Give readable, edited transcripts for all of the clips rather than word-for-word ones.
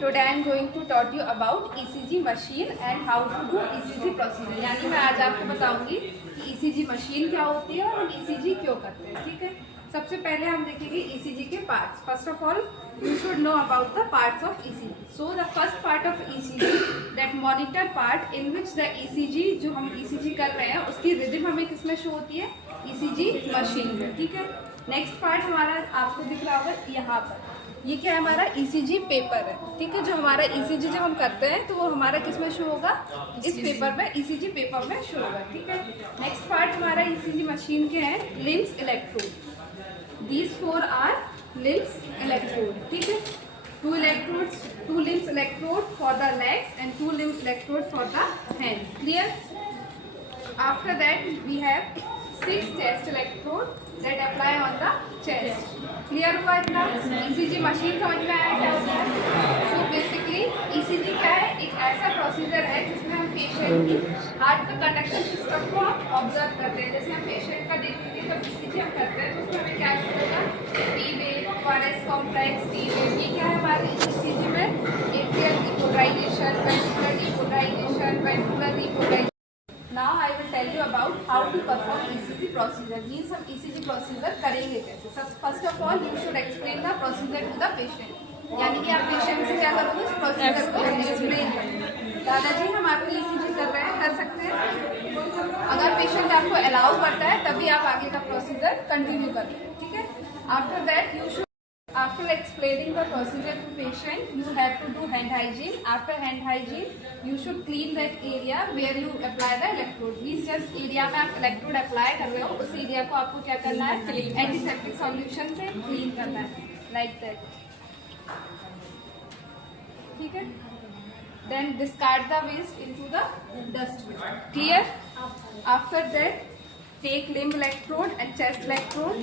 Today I am going to taught you about ECG machine and how to do ECG procedure। यानी मैं आज आपको बताऊंगी कि ECG मशीन क्या होती है और हम ECG क्यों करते हैं। ठीक है, सबसे पहले हम देखेंगे ECG के parts. First of all you should know about the parts of ECG। So the first part of ECG, that monitor part in which the ECG जो हम ECG कर रहे हैं उसकी रिदम हमें किसमें शो होती है, ECG मशीन में। ठीक है, नेक्स्ट पार्ट हमारा आपको दिख रहा होगा यहाँ पर, ये क्या है, हमारा ECG पेपर है। ठीक है, जो हमारा ECG जब हम करते हैं तो वो हमारा किस में शो होगा, इस पेपर में, ECG पेपर में शो होगा। ठीक है, नेक्स्ट पार्ट हमारा ECG मशीन के हैं limbs electrode. These four are limbs electrode. ठीक है, two limbs electrode for the legs and two limbs electrode for the hand. Clear? After that we have 6 chest electrode that apply on the chest। Clear हुआ इतना? ECG machine समझ में आया क्या होता है? सो बेसिकली ECG क्या है, एक ऐसा प्रोसीजर है जिसमें हम पेशेंट की हार्ट का कंडक्शन सिस्टम को हम ऑब्जर्व करते हैं। जैसे हम पेशेंट का देखेंगे जब ECG हम करते हैं तो उसमें हमें क्या मिलेगा, T wave, QRS complex, T wave. ये क्या है हमारे ECG में, atrial repolarization, ventricular repolarization, ventricular repolarization. Now I will tell you about how to perform ECG procedure। Means हम ECG procedure करेंगे कैसे। First of all you should explain the procedure to the patient। यानी कि आप patient से क्या करोगे, इस प्रोसीजर को एक्सप्लेन करेंगे। दादाजी हम आपके ECG कर रहे हैं, कर सकते हैं। अगर पेशेंट आपको अलाउ करता है तभी आप आगे का प्रोसीजर कंटिन्यू करेंगे। ठीक है, after that you should, after explaining the procedure to patient, you have to do hand hygiene। After hand hygiene, you should clean that area where you apply the electrode। Means just area में आप electrode apply कर रहे हो, उस area को आपको क्या करना है, एंटीसेप्टिक सॉल्यूशन से क्लीन करना है, like that। ठीक है, then discard the waste into the dustbin। Clear? After that, take limb electrode and chest electrode।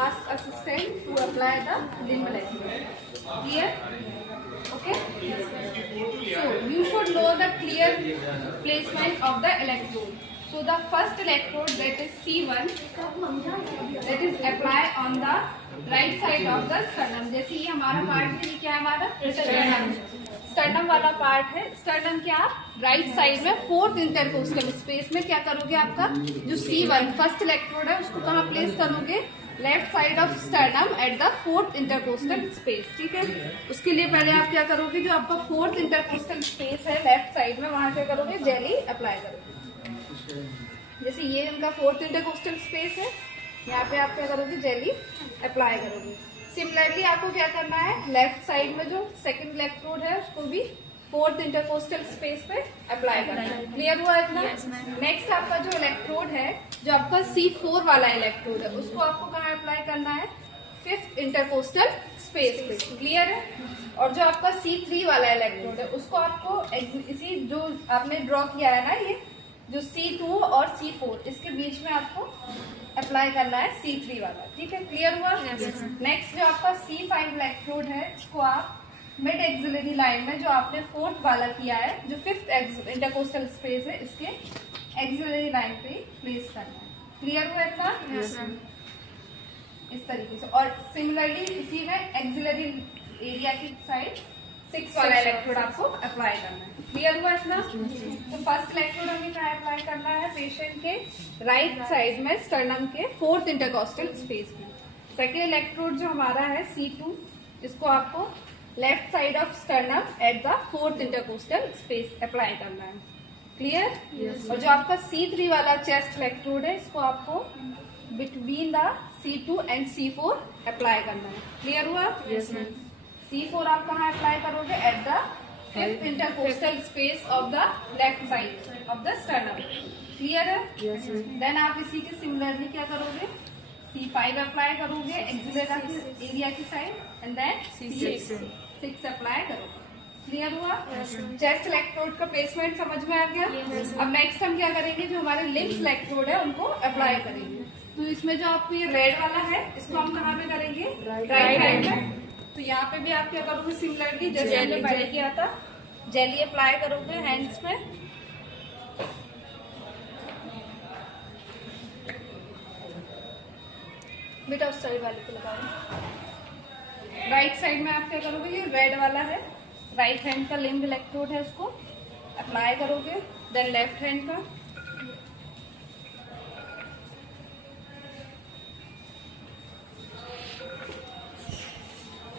Ask assistant to apply the limb electrode। Clear? Okay? So you should know the clear placement of the electrode। So the first electrode, that is C1, that is apply on the right side of the sternum। जैसे ये हमारा part है, ये क्या है हमारा sternum, sternum वाला part है। स्टर्नम क्या, राइट साइड में फोर्थ इंटरकोस्टल स्पेस में क्या करोगे, आपका जो C1 फर्स्ट इलेक्ट्रोड है उसको कहाँ प्लेस करोगे, left side of sternum at the fourth intercostal space. ठीक है, उसके लिए पहले आप क्या करोगे, जो आपका फोर्थ इंटरकोस्टल स्पेस है लेफ्ट साइड में, वहां क्या करोगे, जेली अप्लाई करोगे। जैसे ये इनका फोर्थ इंटरकोस्टल स्पेस है, यहाँ पे आप क्या करोगे, जेली अप्लाई करोगे। सिमिलरली आपको क्या करना है, लेफ्ट साइड में जो सेकंड इलेक्ट्रोड है उसको भी फोर्थ इंटरकोस्टल स्पेस पे अप्लाई करना है। क्लियर हुआ इतना? नेक्स्ट आपका जो इलेक्ट्रोड है, जो आपका C4 वाला इलेक्ट्रोड है, उसको आपको कहाँ अप्लाई करना है, फिफ्थ इंटरकोस्टल स्पेस पे। क्लियर है? और जो आपका C3 वाला इलेक्ट्रोड है उसको आपको इसी जो आपने ड्रॉ किया है ना, ये जो C2 और C4 इसके बीच में आपको अप्लाई करना है C3 वाला। ठीक है, क्लियर हुआ? नेक्स्ट जो आपका C5 इलेक्ट्रोड है, इसको आप मिड एक्सिलरी लाइन में जो आपने फोर्थ वाला किया है, जो फिफ्थ इंटरकोस्टल स्पेस है, इसके एक्सिलरी लाइन पे प्लेस करना है। क्लियर हुआ इतना? इस तरीके से। और सिमिलरली इसी में एक्सिलरी एरिया की साइड 6 वाला इलेक्ट्रोड आपको अप्लाई करना है। क्लियर हुआ इतना? तो फर्स्ट इलेक्ट्रोड हमें क्या अप्लाई करना है, पेशेंट के राइट साइड में स्टर्नम के फोर्थ इंटरकोस्टल स्पेस में। सेकेंड इलेक्ट्रोड जो हमारा है C2, इसको आपको left side of sternum at the fourth intercostal space apply करना है। क्लियर? और जो आपका C3 वाला चेस्ट इलेक्ट्रोड है, इसको आपको between the C2 and C4 apply करना है। क्लियर हुआ? C4 आप कहाँ अप्लाई करोगे, at the fifth intercostal space of the left side of the sternum. Clear है? देन आप इसी के सिमिलरली क्या करोगे, C5 अप्लाई करोगे एक्सिलरी एरिया की side and then C6 apply करोगे। क्लियर हुआ? चेस्ट इलेक्ट्रोड का प्लेसमेंट समझ में आ गया? अब नेक्स्ट हम क्या करेंगे, जो हमारे लिम्स इलेक्ट्रोड है उनको अप्लाई करेंगे। तो इसमें जो आपको ये रेड वाला है, इसको हम कहाँ पे करेंगे, राइट हैंड में। तो यहाँ पे भी आप क्या करोगे, सिमिलरली जैसे हमने पहले किया था, जेली अप्लाई करोगे हैंड्स पे। बेटा उस साइड वाले को लगाओ। राइट साइड में आप क्या करोगे, ये रेड वाला है, राइट हैंड का लिम्ब इलेक्ट्रोड है, उसको अप्लाई करोगे। देन लेफ्ट हैंड का,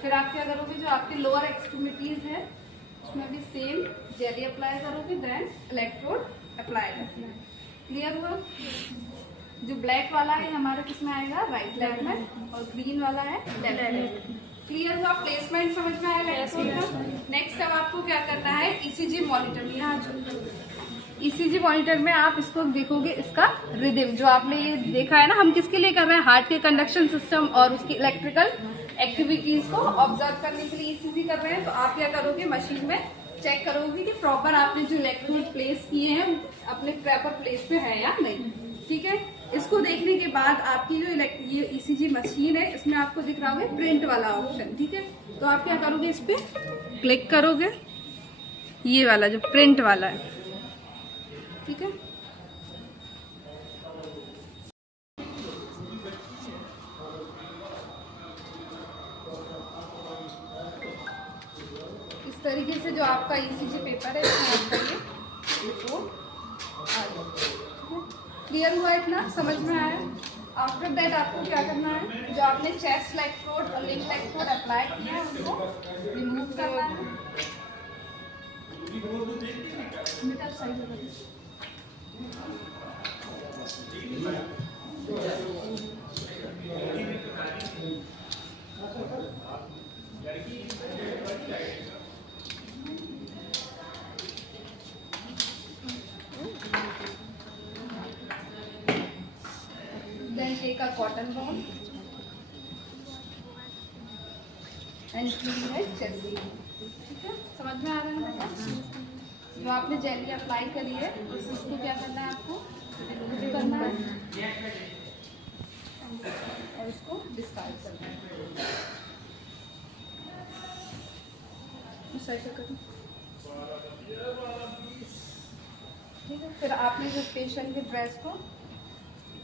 फिर आप क्या करोगे, जो आपकी लोअर एक्सट्रीमिटीज है उसमें भी सेम जेली अप्लाई करोगे। देन इलेक्ट्रोड अप्लाई करना है। क्लियर हुआ? जो ब्लैक वाला है हमारा किस में आएगा, राइट लेग में, और ग्रीन वाला है लेफ्ट लेग। क्लियर हुआ? प्लेसमेंट समझ में आया इलेक्ट्रोड का। नेक्स्ट अब आपको क्या करना है, ईसीजी मॉनिटर में यहाँ ईसीजी मॉनिटर में आप इसको देखोगे, इसका रिदम जो आपने ये देखा है ना, हम किसके लिए कर रहे हैं, हार्ट के कंडक्शन सिस्टम और उसकी इलेक्ट्रिकल एक्टिविटीज को ऑब्जर्व करने के लिए ईसीजी कर रहे हैं। तो आप क्या करोगे, मशीन में चेक करोगे कि प्रॉपर आपने जो इलेक्ट्रोड प्लेस किए हैं अपने प्रॉपर प्लेस पे है या नहीं। ठीक है, इसको देखने के बाद आपकी जो ये ईसीजी मशीन है इसमें आपको दिख रहा होगा प्रिंट वाला ऑप्शन। ठीक है, तो आप क्या करोगे, इस पे क्लिक करोगे, ये वाला जो प्रिंट वाला है। ठीक है, इस तरीके से जो आपका ईसीजी पेपर है इसमें आपका ये रिपोर्ट आ जाएगा। क्लियर हुआ? इतना समझ में आया? आफ्टर दैट आपको क्या करना है, जो आपने चेस्ट इलेक्ट्रोड और लिम्ब इलेक्ट्रोड अप्लाई किया है उनको रिमूव करना है। Then take a cotton ball and clean your chest. ठीक है, समझ में आ रहा है बेटा? जो आपने जेली अप्लाई करी है उसको क्या करना है, आपको रिमूव करना है और उसको डिस्कार्ड करना है। ठीक है, फिर आपने जो पेशेंट के ड्रेस को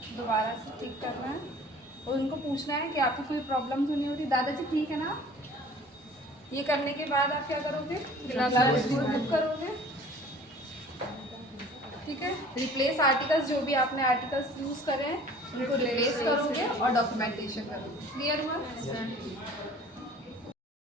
दोबारा से ठीक करना है और उनको पूछना है कि आपको कोई प्रॉब्लम तो नहीं हो रही। दादाजी ठीक है ना? ये करने के बाद आप क्या करोगे, ग्लव्स बुक करोगे। ठीक है, रिप्लेस आर्टिकल्स, जो भी आपने आर्टिकल्स यूज करे हैं उनको रिप्लेस करोगे और डॉक्यूमेंटेशन करोगे। क्लियर हुआ?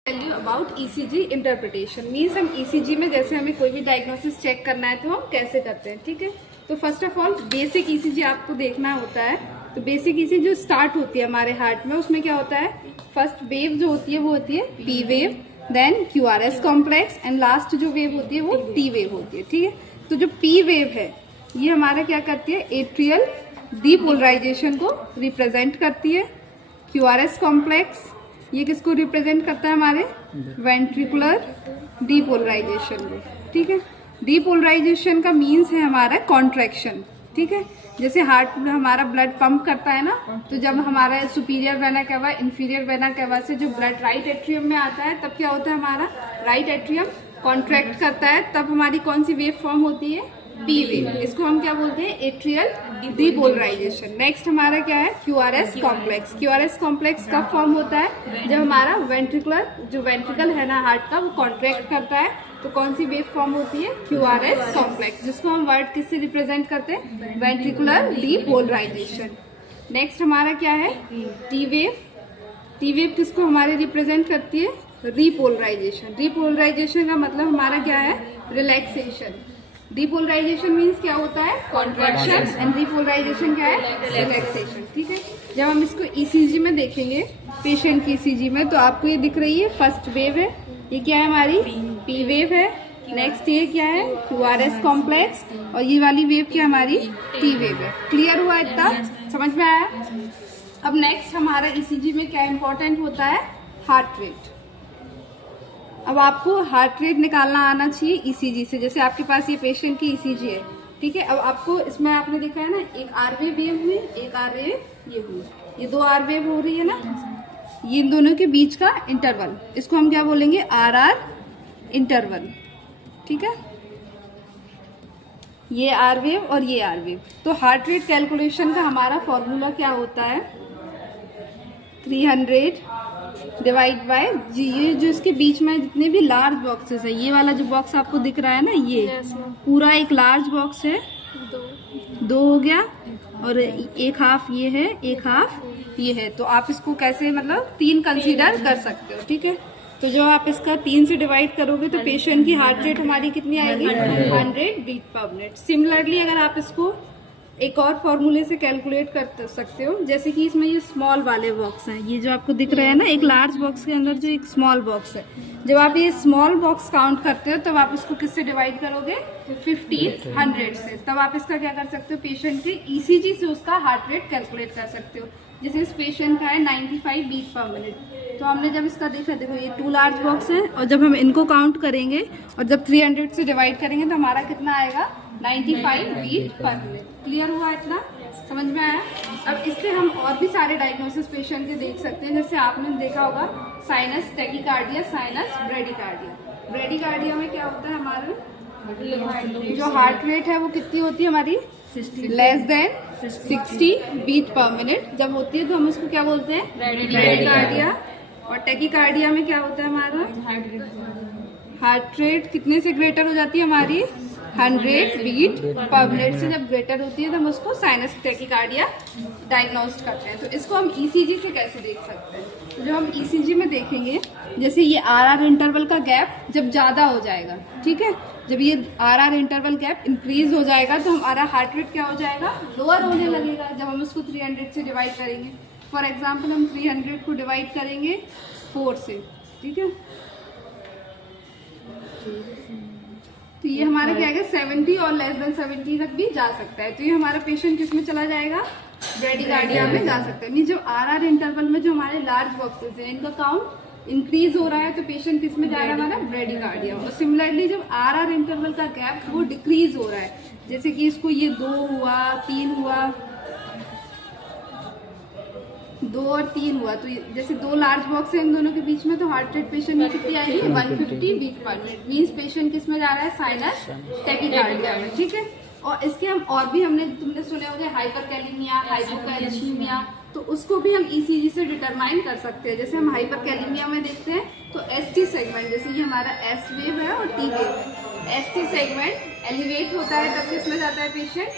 Tell you about ECG interpretation. Means हम ईसीजी में जैसे हमें कोई भी डायग्नोसिस चेक करना है तो हम कैसे करते हैं। ठीक है, तो first of all basic ECG आपको देखना होता है। तो बेसिक ईसीजी जो स्टार्ट होती है हमारे हार्ट में, उसमें क्या होता है, फर्स्ट वेव जो होती है वो होती है P wave, then QRS complex, and last जो वेव होती है वो टी वेव होती है। ठीक है, तो जो पी वेव है ये हमारा क्या करती है, एट्रियल डीपोलराइजेशन को रिप्रेजेंट करती है। क्यूआरएस कॉम्प्लेक्स ये किसको रिप्रेजेंट करता है, हमारे वेंट्रिकुलर डीपोलराइजेशन को। ठीक है, डीपोलराइजेशन का मीन्स है हमारा कॉन्ट्रैक्शन। ठीक है, जैसे हार्ट में हमारा ब्लड पंप करता है ना, तो जब हमारा superior vena cava inferior vena cava से जो ब्लड राइट एट्रियम में आता है तब क्या होता है, हमारा राइट एट्रियम कॉन्ट्रैक्ट करता है, तब हमारी कौन सी वेव फॉर्म होती है, पी वेव। इसको हम क्या बोलते हैं, एट्रियल डीपोलराइजेशन। नेक्स्ट हमारा क्या है, क्यूआरएस कॉम्प्लेक्स। क्यूआरएस कॉम्प्लेक्स कब फॉर्म होता है, जब हमारा वेंट्रिकुलर जो वेंट्रिकल है ना हार्ट का वो कॉन्ट्रैक्ट करता है, तो कौन सी वेव फॉर्म होती है, क्यूआरएस कॉम्प्लेक्स, जिसको हम वर्ड किससे रिप्रेजेंट करते हैं, वेंट्रिकुलर डीपोलराइजेशन। नेक्स्ट हमारा क्या है, टी वेव। टी वेव किसको हमारे रिप्रेजेंट करती है, रीपोलराइजेशन। रीपोलराइजेशन का मतलब हमारा क्या है, रिलैक्सेशन। डीपोलराइजेशन मीन्स क्या होता है, कॉन्ट्रैक्शन, एंड रीपोलराइजेशन क्या है, रिलैक्सेशन। ठीक है, जब हम इसको ईसीजी में देखेंगे, पेशेंट की ईसीजी में, तो आपको ये दिख रही है फर्स्ट वेव है, ये क्या है हमारी पी वेव है। नेक्स्ट ये क्या है, क्यूआरएस कॉम्प्लेक्स, और ये वाली वेव क्या हमारी टी वेव है। क्लियर हुआ, इतना समझ में आया? अब नेक्स्ट हमारा ईसीजी में क्या इंपॉर्टेंट होता है, हार्ट रेट। अब आपको हार्ट रेट निकालना आना चाहिए ईसीजी से। जैसे आपके पास ये पेशेंट की ईसीजी है, ठीक है, अब आपको इसमें आपने देखा है ना, एक आर वेव हुई, एक आर वेव ये हुई, ये दो आर वेव हो रही है ना, ये इन दोनों के बीच का इंटरवल, इसको हम क्या बोलेंगे, आर आर इंटरवल। ठीक है, ये आर वेव और ये आर वेव। तो हार्ट रेट कैलकुलेशन का हमारा फॉर्मूला क्या होता है, 300 डिवाइड बाय जी। ये जो इसके बीच में जितने भी लार्ज बॉक्सेस है, ये वाला जो बॉक्स आपको दिख रहा है ना, ये पूरा एक लार्ज बॉक्स है, दो हो गया, और एक हाफ ये है, एक हाफ ये है। तो आप इसको कैसे मतलब 3 कंसीडर कर सकते हो, ठीक है। तो जब आप इसका 3 से डिवाइड करोगे तो पेशेंट की हार्ट रेट हमारी कितनी आएगी, 100 बीट पर मिनट। सिमिलरली अगर आप इसको एक और फॉर्मूले से कैलकुलेट कर सकते हो, जैसे कि इसमें ये स्मॉल वाले बॉक्स हैं, ये जो आपको दिख रहे हैं ना, एक लार्ज बॉक्स के अंदर जो एक स्मॉल बॉक्स है, जब आप ये स्मॉल बॉक्स काउंट करते हो तब आप इसको किससे डिवाइड करोगे, 1500 से। तब आप इसका क्या कर सकते हो, पेशेंट के ईसीजी से उसका हार्ट रेट कैलकुलेट कर सकते हो। जैसे इस पेशेंट का है 95 बीट पर मिनट, तो हमने जब इसका देखा, देखो ये 2 लार्ज बॉक्स है, और जब हम इनको काउंट करेंगे और जब 300 से डिवाइड करेंगे तो हमारा कितना आएगा, 95 बीट पर मिनट। क्लियर हुआ, इतना समझ में आया। अब इससे हम और भी सारे डायग्नोसिस पेशेंट के देख सकते हैं। जैसे आपने देखा होगा sinus tachycardia, sinus bradycardia. Bradycardia में क्या होता है, हमारे जो हार्ट रेट है वो कितनी होती है हमारी, less than 60 beat per minute जब होती है तो हम उसको क्या बोलते हैं, ब्रेडिकार्डिया। और टैकीकार्डिया में क्या होता है, हमारा हार्ट रेट कितने से ग्रेटर हो जाती है हमारी, 100 बीट पर मिनट से जब ग्रेटर होती है तो हम उसको साइनस टैकीकार्डिया डायग्नोस्ट करते हैं। तो इसको हम ईसीजी से कैसे देख सकते हैं, तो जो हम ईसीजी में देखेंगे, जैसे ये आरआर इंटरवल का गैप जब ज्यादा हो जाएगा, ठीक है, जब ये आरआर इंटरवल गैप इंक्रीज हो जाएगा तो हमारा हार्ट रेट क्या हो जाएगा, लोअर होने लगेगा जब हम उसको 300 से डिवाइड करेंगे। फॉर एग्जाम्पल हम 300 को डिवाइड करेंगे 4 से, ठीक है, तो ये हमारा क्या है, 70 और लेस देन 70 तक भी जा सकता है। तो ये हमारा पेशेंट किस में चला जाएगा, ब्रेडिकार्डिया में जा सकता है। जो आरआर इंटरवल में जो हमारे लार्ज बॉक्सेस हैं इनका काउंट इंक्रीज हो रहा है तो पेशेंट किस में जा रहा है, हमारा ब्रेडिकार्डिया। और सिमिलरली जब आरआर इंटरवल का गैप वो डिक्रीज हो रहा है, जैसे कि इसको ये 2 हुआ, 3 हुआ, 2 और 3 हुआ, तो जैसे 2 लार्ज बॉक्स है इन दोनों के बीच में, तो हार्ट रेट पेशेंट में कितनी आएगी, 150 beat per minute. Means patient किस में जा रहा है, साइनस टैकीकार्डिया में, ठीक है। और इसके हम और भी तुमने सुने होंगे हाइपरकैलेमिया, हाइपोकैलेमिया, तो उसको भी हम ईसीजी से डिटरमाइन कर सकते हैं। जैसे हम हाइपरकैलेमिया में देखते हैं तो एसटी सेगमेंट, जैसे ये हमारा एस वेव है और टी वेव है, एसटी सेगमेंट एलिवेट होता है तब किस में जाता है पेशेंट,